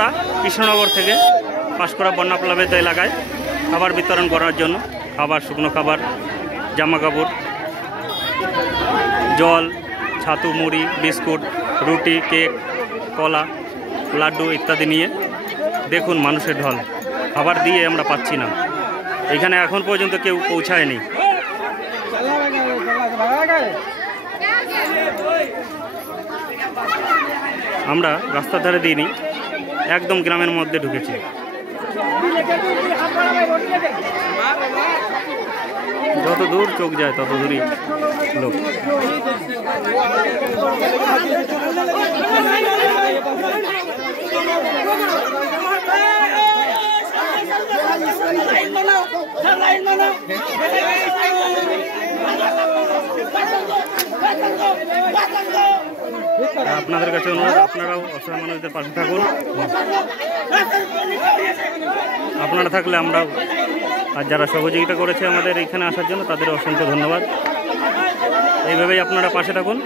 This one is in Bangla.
পাঁশকুড়া কৃষ্ণনগর থেকে পাঁশকুড়া বন্যা প্লাবিত এলাকায় খাবার বিতরণ করার জন্য খাবার, শুকনো খাবার, জামা কাপড়, জল, ছাতু, মুড়ি, বিস্কুট, রুটি, কেক, কলা, লাড্ডু ইত্যাদি নিয়ে দেখুন মানুষের ঢল। খাবার দিয়ে আমরা পাচ্ছি না, এখানে এখন পর্যন্ত কেউ পৌঁছায়নি। আমরা রাস্তার ধারে দিইনি, একদম গ্রামের মধ্যে ঢুকেছি। যত দূর চোখ যায় তত দূরই লোক। আপনাদের কাছে অনুরোধ, আপনারাও অসহায় মানুষদের পাশে থাকুন। আপনারা থাকলে আমরাও, আর যারা সহযোগিতা করেছে আমাদের এখানে আসার জন্য তাদের অসংখ্য ধন্যবাদ। এইভাবেই আপনারা পাশে থাকুন।